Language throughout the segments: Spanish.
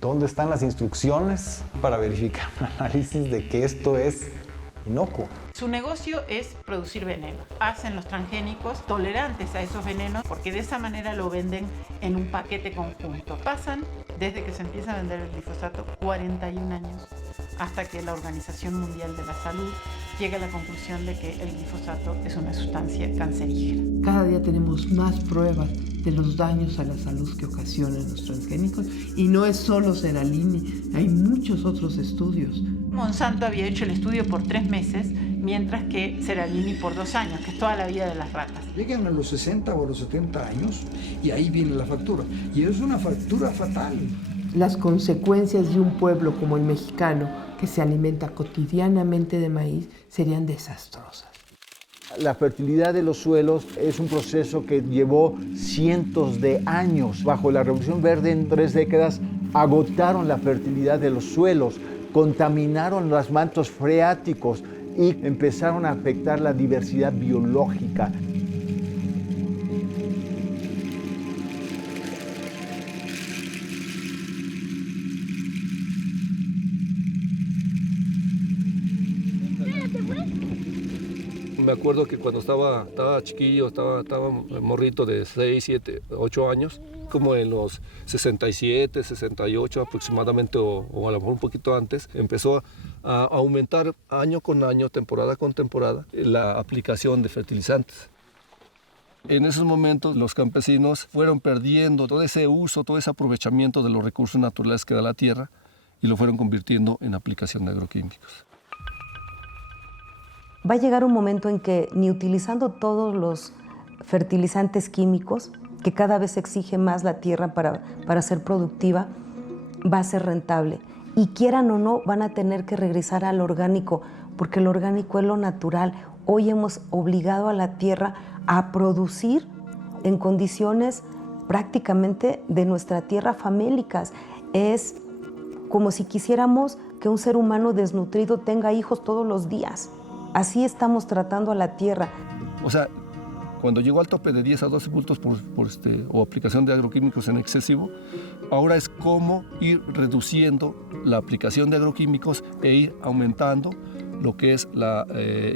¿Dónde están las instrucciones para verificar un análisis de que esto es inocuo? Su negocio es producir veneno. Hacen los transgénicos tolerantes a esos venenos porque de esa manera lo venden en un paquete conjunto. Pasan, desde que se empieza a vender el glifosato, 41 años hasta que la Organización Mundial de la Salud llega a la conclusión de que el glifosato es una sustancia cancerígena. Cada día tenemos más pruebas de los daños a la salud que ocasionan los transgénicos y no es solo Seralini, hay muchos otros estudios. Monsanto había hecho el estudio por 3 meses, mientras que Seralini por 2 años, que es toda la vida de las ratas. Llegan a los 60 o a los 70 años y ahí viene la factura. Y es una factura fatal. Las consecuencias de un pueblo como el mexicano, que se alimenta cotidianamente de maíz, serían desastrosas. La fertilidad de los suelos es un proceso que llevó cientos de años. Bajo la Revolución Verde, en 3 décadas, agotaron la fertilidad de los suelos, contaminaron los mantos freáticos y empezaron a afectar la diversidad biológica. Me acuerdo que cuando estaba chiquillo, estaba morrito de 6, 7, 8 años, como en los 67, 68 aproximadamente, o a lo mejor un poquito antes, empezó a aumentar año con año, temporada con temporada, la aplicación de fertilizantes. En esos momentos los campesinos fueron perdiendo todo ese uso, todo ese aprovechamiento de los recursos naturales que da la tierra y lo fueron convirtiendo en aplicación de agroquímicos. Va a llegar un momento en que ni utilizando todos los fertilizantes químicos, que cada vez exige más la tierra para ser productiva, va a ser rentable. Y quieran o no, van a tener que regresar al orgánico, porque el orgánico es lo natural. Hoy hemos obligado a la tierra a producir en condiciones prácticamente de nuestra tierra famélicas. Es como si quisiéramos que un ser humano desnutrido tenga hijos todos los días. Así estamos tratando a la tierra. O sea, cuando llegó al tope de 10 a 12 bultos o aplicación de agroquímicos en excesivo, ahora es cómo ir reduciendo la aplicación de agroquímicos e ir aumentando lo que es la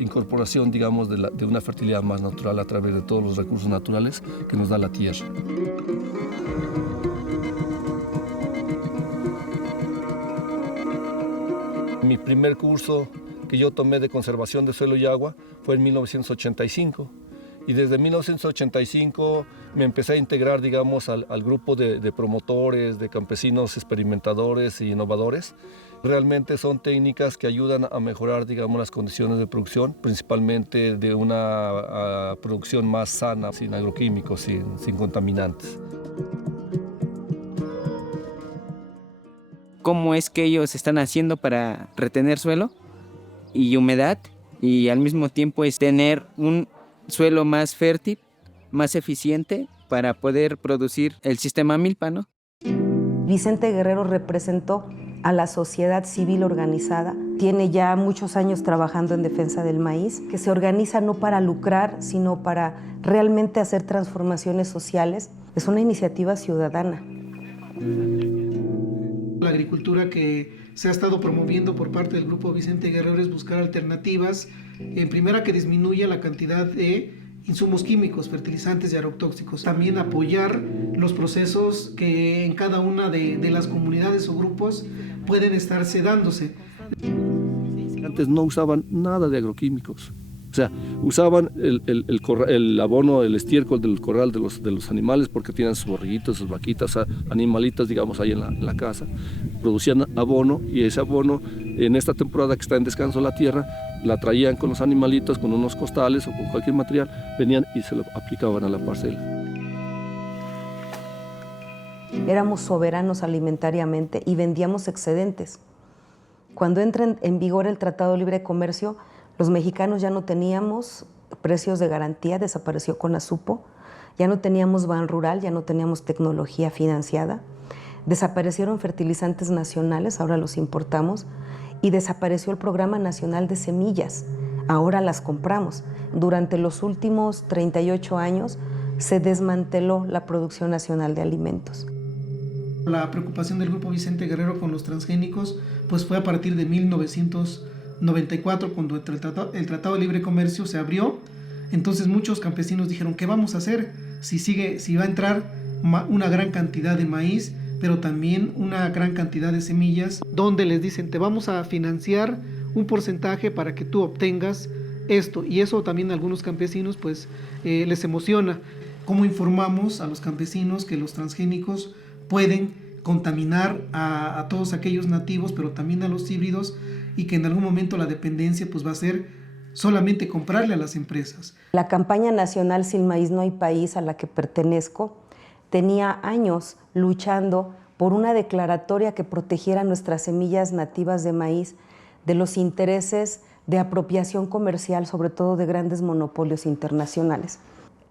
incorporación, digamos, de una fertilidad más natural a través de todos los recursos naturales que nos da la tierra. Mi primer curso que yo tomé de conservación de suelo y agua fue en 1985 y desde 1985 me empecé a integrar, digamos, al grupo de promotores, de campesinos experimentadores e innovadores. Realmente son técnicas que ayudan a mejorar, digamos, las condiciones de producción, principalmente de una producción más sana, sin agroquímicos, sin contaminantes. ¿Cómo es que ellos están haciendo para retener suelo y humedad y al mismo tiempo es tener un suelo más fértil, más eficiente para poder producir el sistema milpa, ¿no? Vicente Guerrero representó a la sociedad civil organizada. Tiene ya muchos años trabajando en defensa del maíz, que se organiza no para lucrar, sino para realmente hacer transformaciones sociales. Es una iniciativa ciudadana. La agricultura que se ha estado promoviendo por parte del Grupo Vicente Guerrero es buscar alternativas, en primera que disminuya la cantidad de insumos químicos, fertilizantes y agrotóxicos. También apoyar los procesos que en cada una de las comunidades o grupos pueden estarse dándose. Antes no usaban nada de agroquímicos. O sea, usaban el abono, el estiércol del corral de los animales porque tienen sus borreguitos, sus vaquitas, animalitas, digamos, ahí en la casa. Producían abono y ese abono, en esta temporada que está en descanso la tierra, la traían con los animalitos, con unos costales o con cualquier material, venían y se lo aplicaban a la parcela. Éramos soberanos alimentariamente y vendíamos excedentes. Cuando entra en vigor el Tratado de Libre Comercio, los mexicanos ya no teníamos precios de garantía, desapareció Conasupo, ya no teníamos Ban Rural, ya no teníamos tecnología financiada, desaparecieron fertilizantes nacionales, ahora los importamos, y desapareció el Programa Nacional de Semillas, ahora las compramos. Durante los últimos 38 años se desmanteló la producción nacional de alimentos. La preocupación del Grupo Vicente Guerrero con los transgénicos pues fue a partir de 1994, cuando el Tratado de Libre Comercio se abrió. Entonces muchos campesinos dijeron, ¿qué vamos a hacer si va a entrar una gran cantidad de maíz, pero también una gran cantidad de semillas? Donde les dicen, te vamos a financiar un porcentaje para que tú obtengas esto. Y eso también a algunos campesinos pues les emociona. ¿Cómo informamos a los campesinos que los transgénicos pueden contaminar a todos aquellos nativos, pero también a los híbridos, y que en algún momento la dependencia pues va a ser solamente comprarle a las empresas? La campaña nacional Sin Maíz No Hay País, a la que pertenezco, tenía años luchando por una declaratoria que protegiera nuestras semillas nativas de maíz de los intereses de apropiación comercial, sobre todo de grandes monopolios internacionales.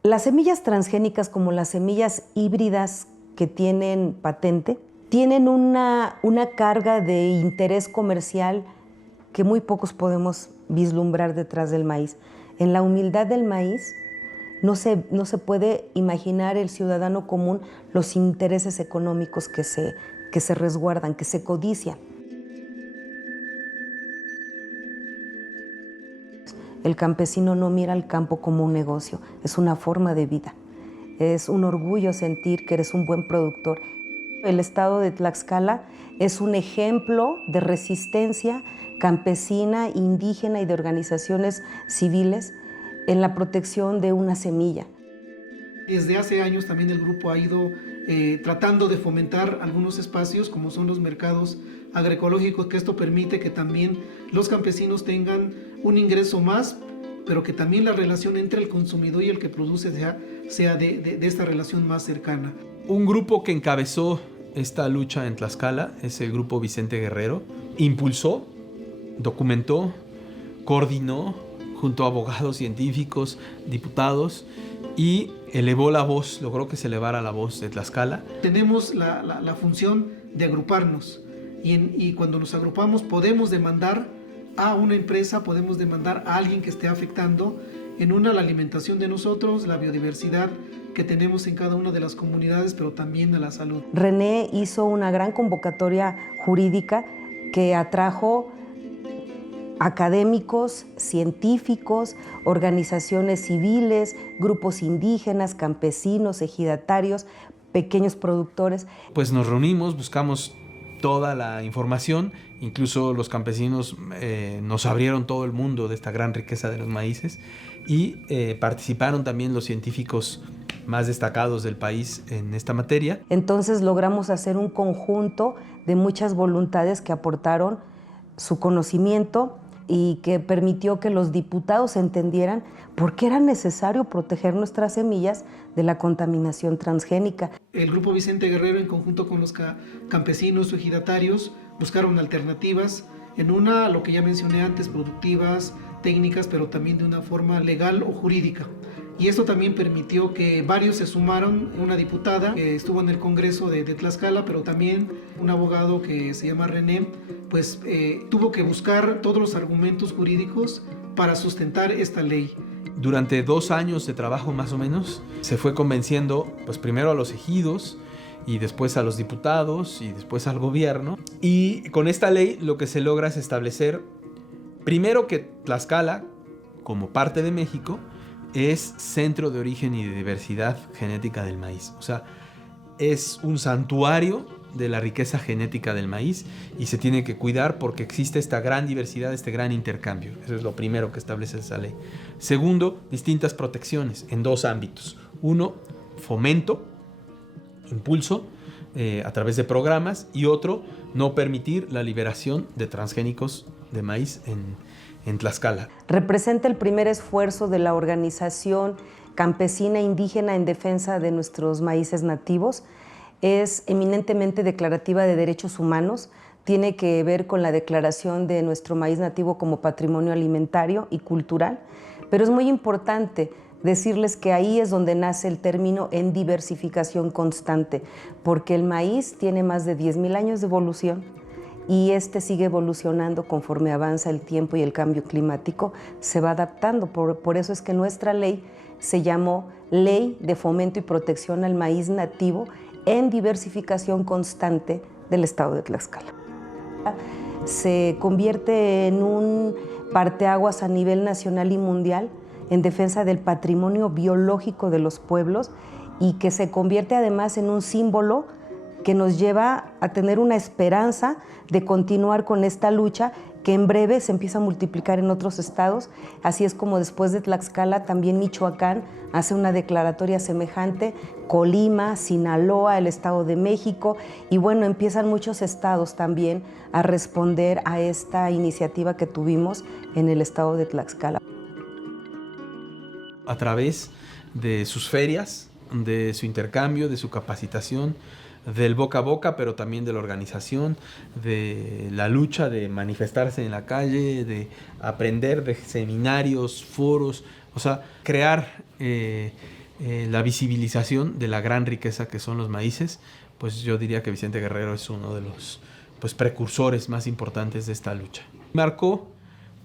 Las semillas transgénicas, como las semillas híbridas que tienen patente, tienen una carga de interés comercial que muy pocos podemos vislumbrar detrás del maíz. En la humildad del maíz no se puede imaginar el ciudadano común los intereses económicos que se resguardan, que se codician. El campesino no mira al campo como un negocio, es una forma de vida. Es un orgullo sentir que eres un buen productor. El estado de Tlaxcala es un ejemplo de resistencia campesina, indígena y de organizaciones civiles en la protección de una semilla. Desde hace años también el grupo ha ido tratando de fomentar algunos espacios como son los mercados agroecológicos, que esto permite que también los campesinos tengan un ingreso más, pero que también la relación entre el consumidor y el que produce sea de esta relación más cercana. Un grupo que encabezó esta lucha en Tlaxcala es el Grupo Vicente Guerrero. Impulsó, documentó, coordinó junto a abogados, científicos, diputados, y elevó la voz, logró que se elevara la voz de Tlaxcala. Tenemos la función de agruparnos y cuando nos agrupamos podemos demandar a una empresa, podemos demandar a alguien que esté afectando la alimentación de nosotros, la biodiversidad que tenemos en cada una de las comunidades, pero también a la salud. René hizo una gran convocatoria jurídica que atrajo académicos, científicos, organizaciones civiles, grupos indígenas, campesinos, ejidatarios, pequeños productores. Pues nos reunimos, buscamos toda la información, incluso los campesinos nos abrieron todo el mundo de esta gran riqueza de los maíces, y participaron también los científicos más destacados del país en esta materia. Entonces logramos hacer un conjunto de muchas voluntades que aportaron su conocimiento y que permitió que los diputados entendieran por qué era necesario proteger nuestras semillas de la contaminación transgénica. El Grupo Vicente Guerrero, en conjunto con los campesinos o ejidatarios, buscaron alternativas lo que ya mencioné antes, productivas, técnicas, pero también de una forma legal o jurídica. Y esto también permitió que varios se sumaron. Una diputada que estuvo en el Congreso de Tlaxcala, pero también un abogado que se llama René, pues tuvo que buscar todos los argumentos jurídicos para sustentar esta ley. Durante 2 años de trabajo más o menos, se fue convenciendo pues primero a los ejidos y después a los diputados y después al gobierno. Y con esta ley lo que se logra es establecer primero que Tlaxcala, como parte de México, es centro de origen y de diversidad genética del maíz. O sea, es un santuario de la riqueza genética del maíz y se tiene que cuidar porque existe esta gran diversidad, este gran intercambio. Eso es lo primero que establece esa ley. Segundo, distintas protecciones en 2 ámbitos. Uno, fomento, impulso a través de programas, y otro, no permitir la liberación de transgénicos de maíz en Tlaxcala. Representa el primer esfuerzo de la organización campesina indígena en defensa de nuestros maíces nativos. Es eminentemente declarativa de derechos humanos, tiene que ver con la declaración de nuestro maíz nativo como patrimonio alimentario y cultural, pero es muy importante decirles que ahí es donde nace el término en diversificación constante, porque el maíz tiene más de 10,000 años de evolución y este sigue evolucionando conforme avanza el tiempo y el cambio climático se va adaptando. Por eso es que nuestra ley se llamó Ley de Fomento y Protección al Maíz Nativo en diversificación constante del estado de Tlaxcala. Se convierte en un parteaguas a nivel nacional y mundial en defensa del patrimonio biológico de los pueblos y que se convierte además en un símbolo que nos lleva a tener una esperanza de continuar con esta lucha que en breve se empieza a multiplicar en otros estados. Así es como después de Tlaxcala también Michoacán hace una declaratoria semejante, Colima, Sinaloa, el Estado de México, y bueno, empiezan muchos estados también a responder a esta iniciativa que tuvimos en el estado de Tlaxcala. A través de sus ferias, de su intercambio, de su capacitación, del boca a boca, pero también de la organización, de la lucha, de manifestarse en la calle, de aprender, de seminarios, foros, o sea, crear la visibilización de la gran riqueza que son los maíces. Pues yo diría que Vicente Guerrero es uno de los precursores más importantes de esta lucha. Marcó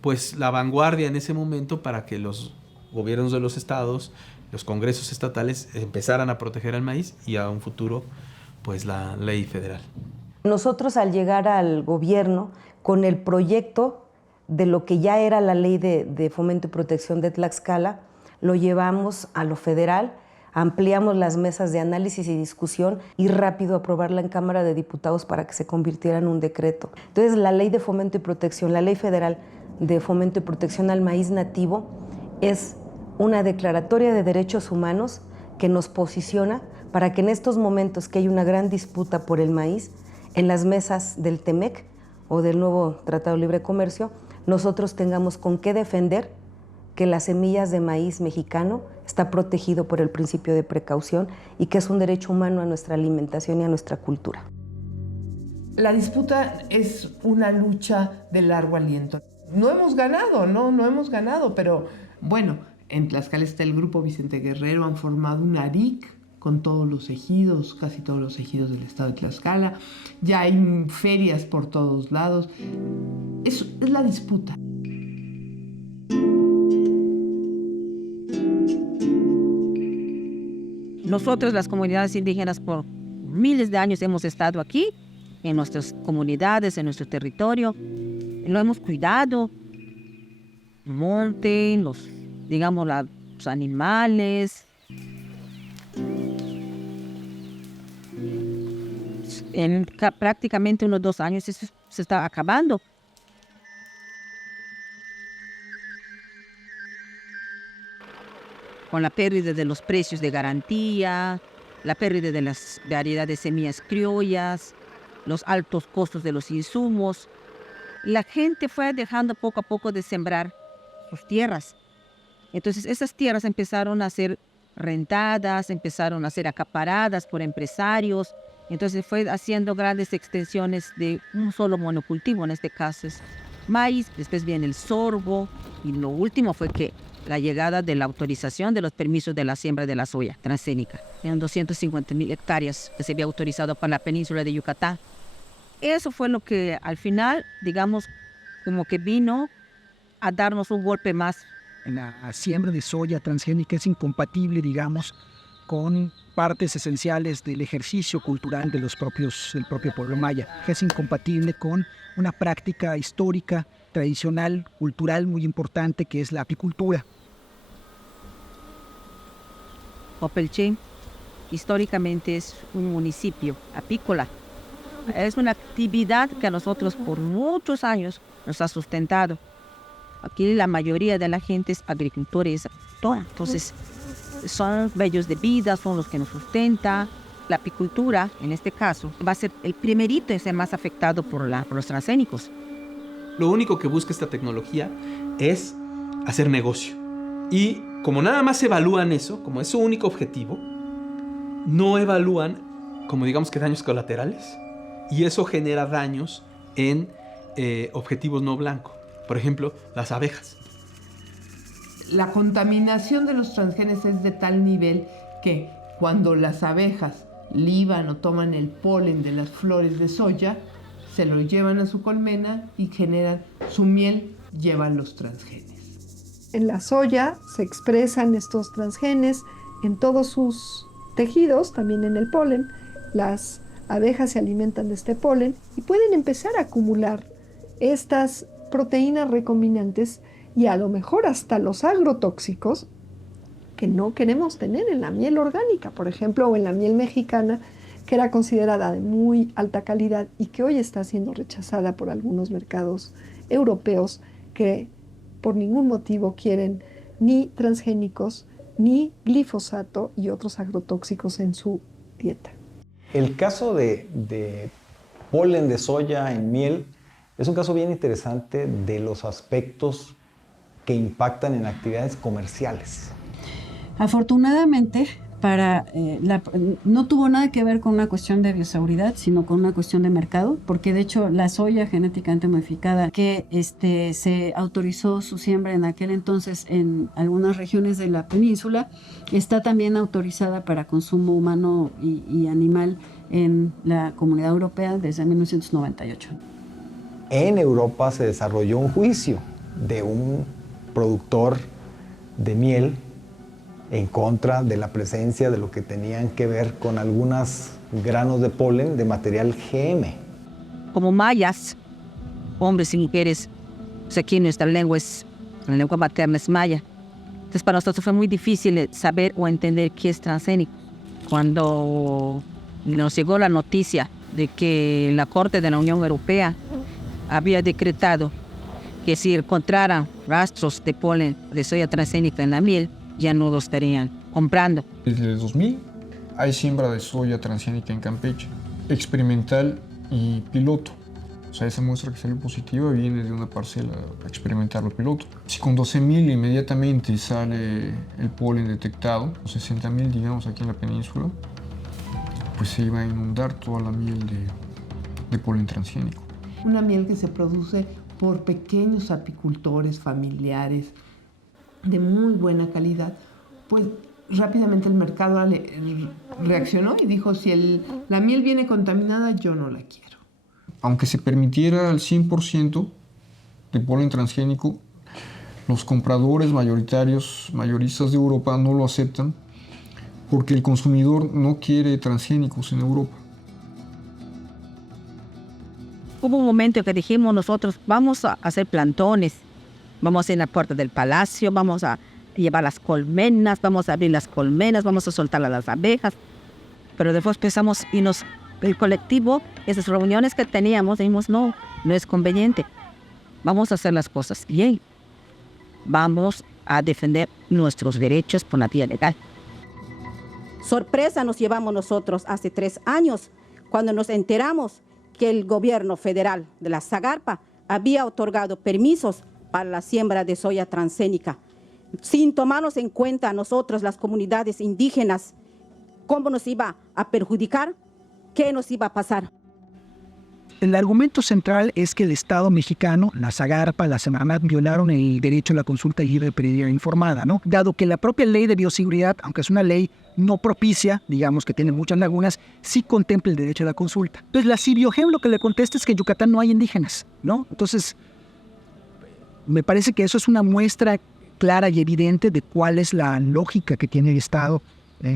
pues la vanguardia en ese momento para que los gobiernos de los estados, los congresos estatales empezaran a proteger al maíz y a un futuro pues la ley federal. Nosotros al llegar al gobierno con el proyecto de lo que ya era la ley de fomento y protección de Tlaxcala, lo llevamos a lo federal, ampliamos las mesas de análisis y discusión y rápido aprobarla en Cámara de Diputados para que se convirtiera en un decreto. Entonces la ley de fomento y protección, la ley federal de fomento y protección al maíz nativo es una declaratoria de derechos humanos que nos posiciona para que en estos momentos que hay una gran disputa por el maíz, en las mesas del TEMEC o del nuevo Tratado de Libre Comercio, nosotros tengamos con qué defender que las semillas de maíz mexicano está protegido por el principio de precaución y que es un derecho humano a nuestra alimentación y a nuestra cultura. La disputa es una lucha de largo aliento. No hemos ganado, no hemos ganado, pero bueno, en Tlaxcala está el Grupo Vicente Guerrero, han formado un ARIC con todos los ejidos, casi todos los ejidos del estado de Tlaxcala. Ya hay ferias por todos lados. Es la disputa. Nosotros, las comunidades indígenas, por miles de años hemos estado aquí, en nuestras comunidades, en nuestro territorio. Lo hemos cuidado. El monte, los animales. En prácticamente unos 2 años eso se está acabando. Con la pérdida de los precios de garantía, la pérdida de las variedades de semillas criollas, los altos costos de los insumos, la gente fue dejando poco a poco de sembrar sus tierras. Entonces esas tierras empezaron a ser rentadas, empezaron a ser acaparadas por empresarios. Entonces fue haciendo grandes extensiones de un solo monocultivo, en este caso es maíz, después viene el sorgo y lo último fue que la llegada de la autorización de los permisos de la siembra de la soya transgénica. Eran 250,000 hectáreas que se había autorizado para la península de Yucatán. Eso fue lo que al final, como que vino a darnos un golpe más. La siembra de soya transgénica es incompatible, con partes esenciales del ejercicio cultural del propio pueblo maya. Es incompatible con una práctica histórica, tradicional, cultural muy importante que es la apicultura. Popelchen históricamente es un municipio apícola. Es una actividad que a nosotros por muchos años nos ha sustentado. Aquí la mayoría de la gente es agricultores, entonces son bellos de vida, son los que nos sustentan. La apicultura, en este caso, va a ser el primerito en ser más afectado por los transgénicos. Lo único que busca esta tecnología es hacer negocio. Y como nada más evalúan eso, como es su único objetivo, no evalúan, que daños colaterales. Y eso genera daños en objetivos no blancos. Por ejemplo, las abejas. La contaminación de los transgenes es de tal nivel que cuando las abejas liban o toman el polen de las flores de soya, se lo llevan a su colmena y generan su miel, llevan los transgenes. En la soya se expresan estos transgenes en todos sus tejidos, también en el polen, las abejas se alimentan de este polen y pueden empezar a acumular estas proteínas recombinantes y a lo mejor hasta los agrotóxicos que no queremos tener en la miel orgánica, por ejemplo, o en la miel mexicana, que era considerada de muy alta calidad y que hoy está siendo rechazada por algunos mercados europeos que por ningún motivo quieren ni transgénicos, ni glifosato y otros agrotóxicos en su dieta. El caso de polen de soya en miel es un caso bien interesante de los aspectos que impactan en actividades comerciales. Afortunadamente, no tuvo nada que ver con una cuestión de bioseguridad, sino con una cuestión de mercado, porque de hecho la soya genéticamente modificada que se autorizó su siembra en aquel entonces en algunas regiones de la península, está también autorizada para consumo humano y animal en la Comunidad Europea desde 1998. En Europa se desarrolló un juicio de un productor de miel en contra de la presencia de lo que tenían que ver con algunos granos de polen de material GM. Como mayas, hombres y mujeres, pues aquí nuestra lengua materna es maya. Entonces para nosotros fue muy difícil saber o entender qué es transgénico. Cuando nos llegó la noticia de que la Corte de la Unión Europea había decretado que si encontraran rastros de polen de soya transgénica en la miel, ya no lo estarían comprando. Desde el 2000 hay siembra de soya transgénica en Campeche, experimental y piloto. O sea, esa muestra que salió positiva viene de una parcela experimental o piloto. Si con 12.000 inmediatamente sale el polen detectado, 60.000 digamos aquí en la península, pues se iba a inundar toda la miel de polen transgénico. Una miel que se produce por pequeños apicultores familiares de muy buena calidad, pues rápidamente el mercado reaccionó y dijo, si la miel viene contaminada, yo no la quiero. Aunque se permitiera el 100% de polen transgénico, los compradores mayoristas de Europa no lo aceptan porque el consumidor no quiere transgénicos en Europa. Hubo un momento que dijimos nosotros, vamos a hacer plantones, vamos a ir en la puerta del palacio, vamos a llevar las colmenas, vamos a abrir las colmenas, vamos a soltar a las abejas. Pero después pensamos, el colectivo, esas reuniones que teníamos, dijimos, no es conveniente. Vamos a hacer las cosas bien. Vamos a defender nuestros derechos por la vía legal. Sorpresa nos llevamos nosotros hace 3 años, cuando nos enteramos que el gobierno federal de la Zagarpa había otorgado permisos para la siembra de soya transgénica, sin tomarnos en cuenta a nosotros, las comunidades indígenas, cómo nos iba a perjudicar, qué nos iba a pasar. El argumento central es que el Estado mexicano, la Zagarpa, la Semarnat, violaron el derecho a la consulta libre previa informada, ¿no? Dado que la propia ley de bioseguridad, aunque es una ley no propicia, digamos que tiene muchas lagunas, sí contempla el derecho a la consulta. Entonces la Cibiogem lo que le contesta es que en Yucatán no hay indígenas, ¿no? Entonces, me parece que eso es una muestra clara y evidente de cuál es la lógica que tiene el Estado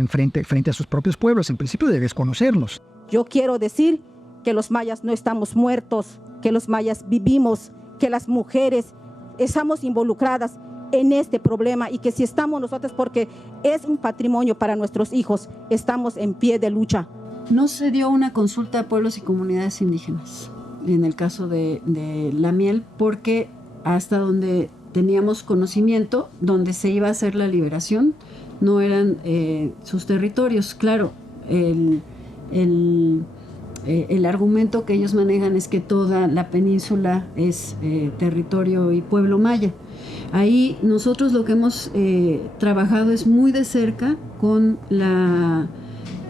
frente a sus propios pueblos, en principio de desconocerlos. Yo quiero decir que los mayas no estamos muertos, que los mayas vivimos, que las mujeres estamos involucradas en este problema y que si estamos nosotros, porque es un patrimonio para nuestros hijos, estamos en pie de lucha. No se dio una consulta a pueblos y comunidades indígenas en el caso de la miel, porque hasta donde teníamos conocimiento, donde se iba a hacer la liberación, no eran sus territorios. Claro, el argumento que ellos manejan es que toda la península es territorio y pueblo maya. Ahí nosotros lo que hemos trabajado es muy de cerca con la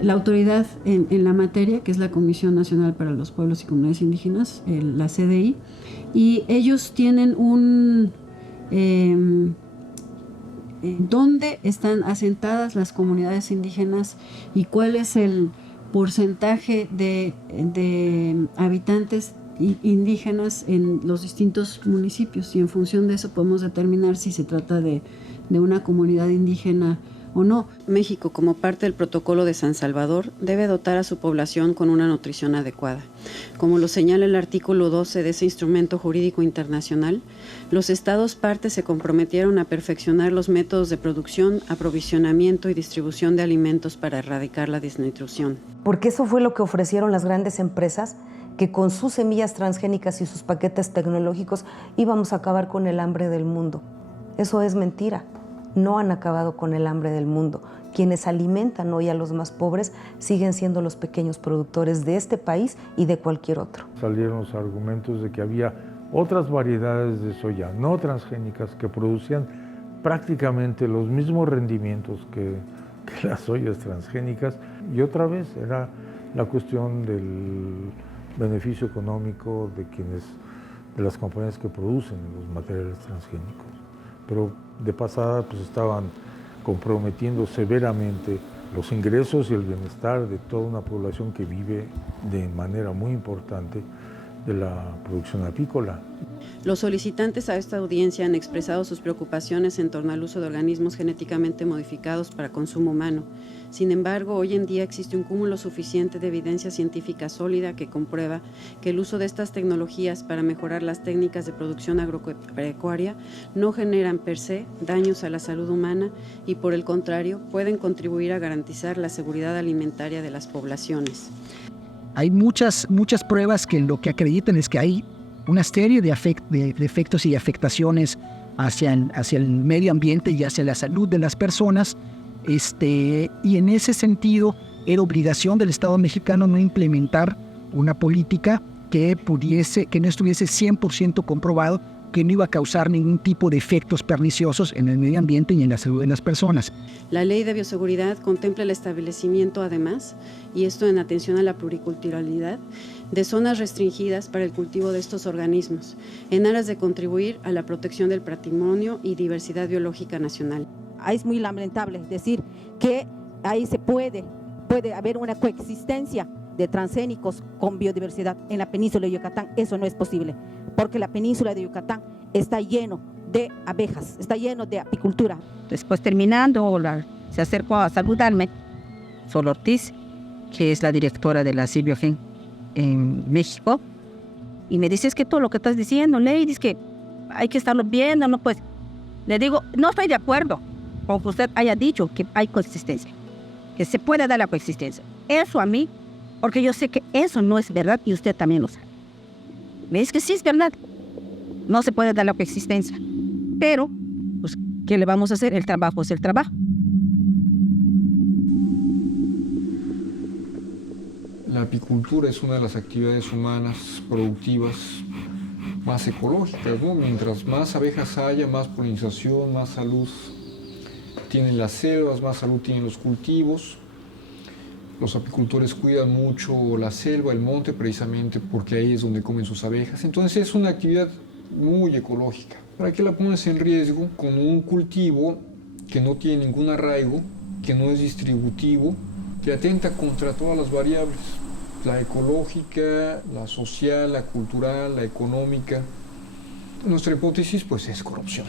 autoridad en la materia, que es la Comisión Nacional para los Pueblos y Comunidades Indígenas, la CDI, y ellos tienen dónde están asentadas las comunidades indígenas y cuál es el porcentaje de habitantes indígenas en los distintos municipios, y en función de eso podemos determinar si se trata de una comunidad indígena o no. México, como parte del protocolo de San Salvador, debe dotar a su población con una nutrición adecuada. Como lo señala el artículo 12 de ese instrumento jurídico internacional, los estados partes se comprometieron a perfeccionar los métodos de producción, aprovisionamiento y distribución de alimentos para erradicar la desnutrición. Porque eso fue lo que ofrecieron las grandes empresas, que con sus semillas transgénicas y sus paquetes tecnológicos íbamos a acabar con el hambre del mundo. Eso es mentira. No han acabado con el hambre del mundo. Quienes alimentan hoy a los más pobres siguen siendo los pequeños productores de este país y de cualquier otro. Salieron los argumentos de que había otras variedades de soya no transgénicas que producían prácticamente los mismos rendimientos que las soyas transgénicas, y otra vez era la cuestión del beneficio económico de las compañías que producen los materiales transgénicos. Pero de pasada pues estaban comprometiendo severamente los ingresos y el bienestar de toda una población que vive de manera muy importante de la producción apícola. Los solicitantes a esta audiencia han expresado sus preocupaciones en torno al uso de organismos genéticamente modificados para consumo humano. Sin embargo, hoy en día existe un cúmulo suficiente de evidencia científica sólida que comprueba que el uso de estas tecnologías para mejorar las técnicas de producción agropecuaria no generan per se daños a la salud humana y, por el contrario, pueden contribuir a garantizar la seguridad alimentaria de las poblaciones. Hay muchas pruebas que lo que acreditan es que hay una serie de efectos y afectaciones hacia el medio ambiente y hacia la salud de las personas, y en ese sentido era obligación del Estado mexicano no implementar una política que no estuviese 100% comprobado que no iba a causar ningún tipo de efectos perniciosos en el medio ambiente y en la salud de las personas. La Ley de Bioseguridad contempla el establecimiento, además, y esto en atención a la pluriculturalidad, de zonas restringidas para el cultivo de estos organismos, en aras de contribuir a la protección del patrimonio y diversidad biológica nacional. Es muy lamentable decir que ahí puede haber una coexistencia de transgénicos con biodiversidad. En la península de Yucatán eso no es posible, porque la península de Yucatán está lleno de abejas, está lleno de apicultura. Después terminando, se acercó a saludarme Sol Ortiz, que es la directora de la Silbiogen en México, y me dice: es que todo lo que estás diciendo, Lady, es que hay que estarlo viendo, no pues. Le digo, no estoy de acuerdo con que usted haya dicho que hay coexistencia, que se puede dar la coexistencia. Eso a mí, porque yo sé que eso no es verdad y usted también lo sabe. Me dice que sí es verdad, no se puede dar la coexistencia, pero pues, ¿qué le vamos a hacer? El trabajo es el trabajo. La apicultura es una de las actividades humanas productivas más ecológicas, ¿no? Mientras más abejas haya, más polinización, más salud tienen las selvas, más salud tienen los cultivos. Los apicultores cuidan mucho la selva, el monte, precisamente porque ahí es donde comen sus abejas. Entonces es una actividad muy ecológica. ¿Para qué la pones en riesgo con un cultivo que no tiene ningún arraigo, que no es distributivo, que atenta contra todas las variables? La ecológica, la social, la cultural, la económica. Nuestra hipótesis pues es corrupción.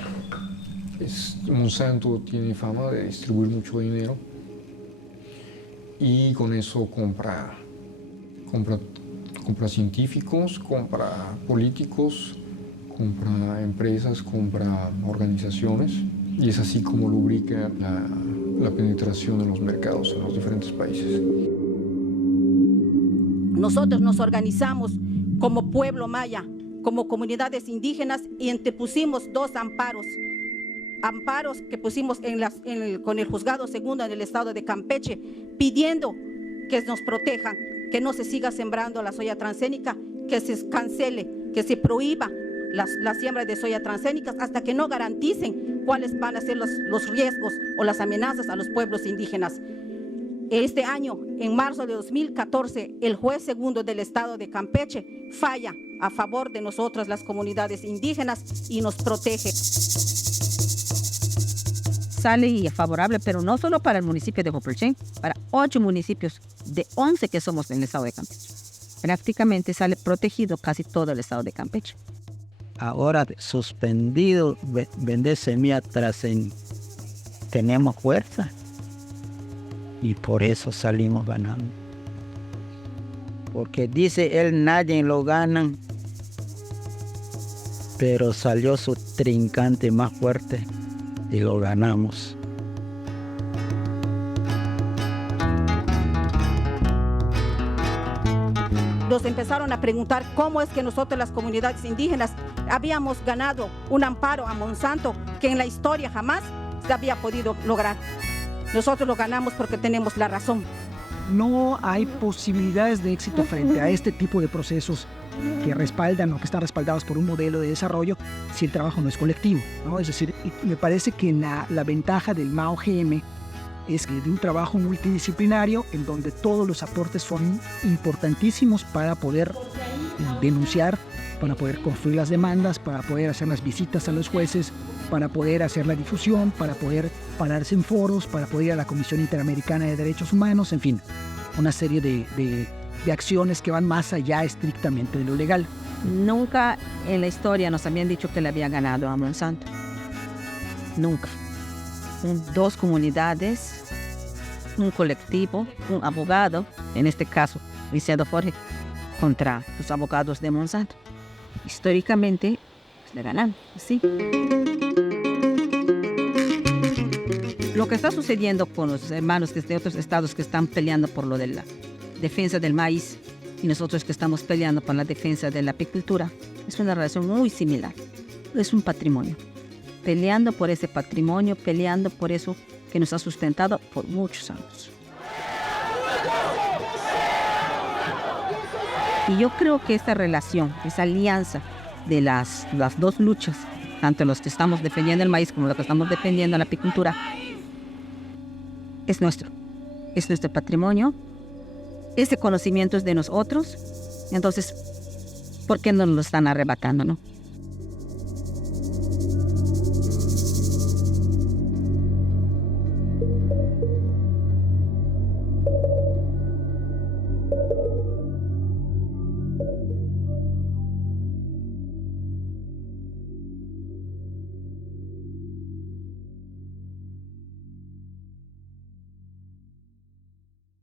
Monsanto tiene fama de distribuir mucho dinero y con eso compra científicos, compra políticos, compra empresas, compra organizaciones, y es así como lubrica la penetración en los mercados en los diferentes países. Nosotros nos organizamos como pueblo maya, como comunidades indígenas, y interpusimos 2 amparos que pusimos con el juzgado segundo en el estado de Campeche, pidiendo que nos protejan, que no se siga sembrando la soya transgénica, que se cancele, que se prohíba la siembra de soya transgénicas hasta que no garanticen cuáles van a ser los riesgos o las amenazas a los pueblos indígenas. Este año, en marzo de 2014, el juez segundo del estado de Campeche falla a favor de nosotras, las comunidades indígenas, y nos protege. Sale y es favorable, pero no solo para el municipio de Popolchen, para 8 municipios de 11 que somos en el estado de Campeche. Prácticamente sale protegido casi todo el estado de Campeche. Ahora suspendido vender semilla transgénica. ¿Tenemos fuerza? y por eso salimos ganando. Porque dice él, nadie lo gana, pero salió su trincante más fuerte y lo ganamos. Nos empezaron a preguntar cómo es que nosotros las comunidades indígenas habíamos ganado un amparo a Monsanto que en la historia jamás se había podido lograr. Nosotros lo ganamos porque tenemos la razón. No hay posibilidades de éxito frente a este tipo de procesos que respaldan o que están respaldados por un modelo de desarrollo si el trabajo no es colectivo, ¿no? Es decir, me parece que la ventaja del MAOGM es que de un trabajo multidisciplinario en donde todos los aportes son importantísimos para poder denunciar, para poder construir las demandas, para poder hacer las visitas a los jueces, para poder hacer la difusión, para poder pararse en foros, para poder ir a la Comisión Interamericana de Derechos Humanos, en fin, una serie de acciones que van más allá estrictamente de lo legal. Nunca en la historia nos habían dicho que le había ganado a Monsanto. Nunca. Dos comunidades, un colectivo, un abogado, en este caso, Licenciado Jorge, contra los abogados de Monsanto. Históricamente, pues, le ganan, sí. Lo que está sucediendo con los hermanos de otros estados que están peleando por lo de la defensa del maíz y nosotros que estamos peleando por la defensa de la apicultura, es una relación muy similar. Es un patrimonio. Peleando por ese patrimonio, peleando por eso que nos ha sustentado por muchos años. Y yo creo que esta relación, esa alianza de las dos luchas, tanto los que estamos defendiendo el maíz como los que estamos defendiendo la apicultura, es nuestro patrimonio, ese conocimiento es de nosotros, entonces, ¿por qué nos lo están arrebatando, no?